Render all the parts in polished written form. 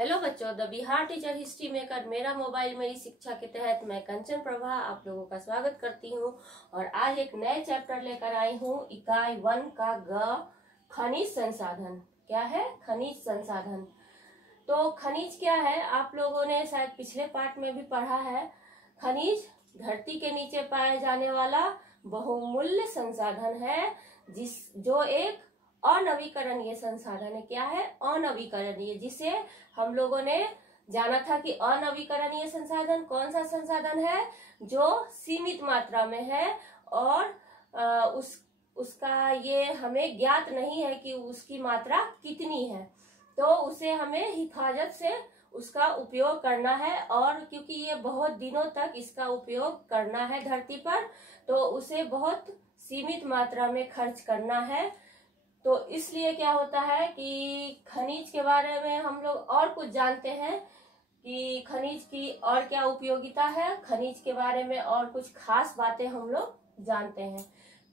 Hello बच्चों, the Bihar teacher history maker मेरा mobile मेरी शिक्षा के तहत मैं कंचन प्रभा आप लोगों का स्वागत करती हूँ। और आज एक नए चैप्टर लेकर आई हूँ। इकाई 1 का खनिज संसाधन। क्या है? खनिज संसाधन। तो खनिज क्या है, आप लोगों ने शायद पिछले पार्ट में भी पढ़ा है। खनिज धरती के नीचे पाया जाने वाला बहुमूल्य संसाधन है, जो एक अनवीकरणीय संसाधन है। क्या है? अनवीकरणीय, जिसे हम लोगों ने जाना था कि अनवीकरणीय संसाधन कौन सा संसाधन है? जो सीमित मात्रा में है और उसका ये हमें ज्ञात नहीं है कि उसकी मात्रा कितनी है। तो उसे हमें हिफाजत से उसका उपयोग करना है, और क्योंकि ये बहुत दिनों तक इसका उपयोग करना है धरती पर, तो उसे बहुत सीमित मात्रा में खर्च करना है। तो इसलिए क्या होता है कि खनिज के बारे में हम लोग और कुछ जानते हैं कि खनिज की और क्या उपयोगिता है। खनिज के बारे में और कुछ खास बातें हम लोग जानते हैं।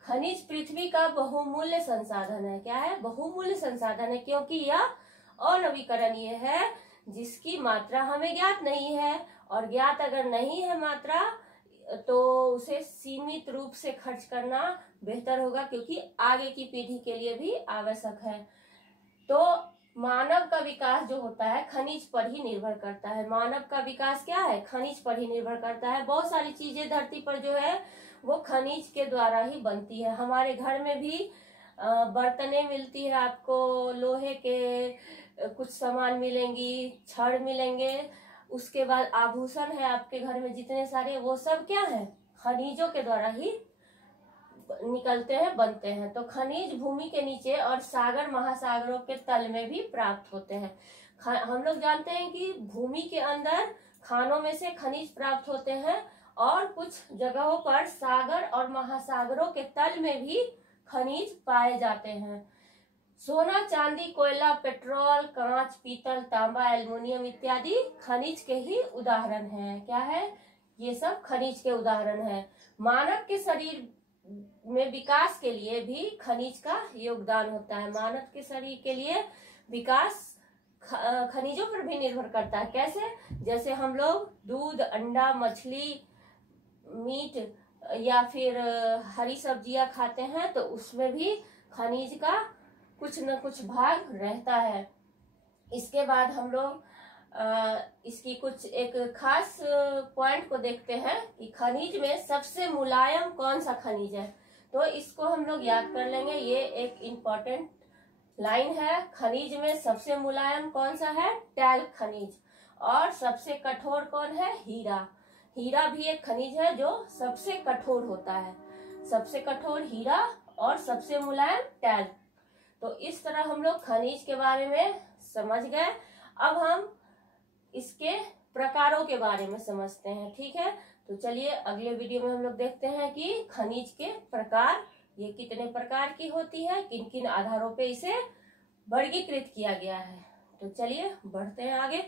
खनिज पृथ्वी का बहुमूल्य संसाधन है। क्या है? बहुमूल्य संसाधन है, क्योंकि यह अनवीकरणीय है, जिसकी मात्रा हमें ज्ञात नहीं है। और ज्ञात अगर नहीं है मात्रा, तो उसे सीमित रूप से खर्च करना बेहतर होगा, क्योंकि आगे की पीढ़ी के लिए भी आवश्यक है। तो मानव का विकास जो होता है खनिज पर ही निर्भर करता है। मानव का विकास क्या है? खनिज पर ही निर्भर करता है। बहुत सारी चीजें धरती पर जो है वो खनिज के द्वारा ही बनती है। हमारे घर में भी बर्तनें मिलती है, आपको लोहे के कुछ सामान मिलेंगी, छड़ मिलेंगे। उसके बाद आभूषण है आपके घर में जितने सारे, वो सब क्या है? खनिजों के द्वारा ही निकलते हैं, बनते हैं। तो खनिज भूमि के नीचे और सागर महासागरों के तल में भी प्राप्त होते हैं। हम लोग जानते हैं कि भूमि के अंदर खानों में से खनिज प्राप्त होते हैं, और कुछ जगहों पर सागर और महासागरों के तल में भी खनिज पाए जाते हैं। सोना, चांदी, कोयला, पेट्रोल, कांच, पीतल, तांबा, एल्युमिनियम इत्यादि खनिज के ही उदाहरण हैं। क्या है? ये सब खनिज के उदाहरण हैं। मानव के शरीर में विकास के लिए भी खनिज का योगदान होता है। मानव के शरीर के लिए विकास खनिजों पर भी निर्भर करता है। कैसे? जैसे हम लोग दूध, अंडा, मछली, मीट या फिर हरी सब्जियां खाते हैं, तो उसमें भी खनिज का कुछ न कुछ भाग रहता है। इसके बाद हम लोग इसकी कुछ एक खास पॉइंट को देखते हैं कि खनिज में सबसे मुलायम कौन सा खनिज है। तो इसको हम लोग याद कर लेंगे। ये एक इम्पोर्टेंट लाइन है। खनिज में सबसे मुलायम कौन सा है? टैल्क खनिज। और सबसे कठोर कौन है? हीरा। हीरा भी एक खनिज है जो सबसे कठोर होता है। सबसे कठोर हीरा और सबसे मुलायम टैल्क। तो इस तरह हम लोग खनिज के बारे में समझ गए। अब हम इसके प्रकारों के बारे में समझते हैं। ठीक है, तो चलिए अगले वीडियो में हम लोग देखते हैं कि खनिज के प्रकार, ये कितने प्रकार की होती है, किन किन आधारों पे इसे वर्गीकृत किया गया है। तो चलिए बढ़ते हैं आगे।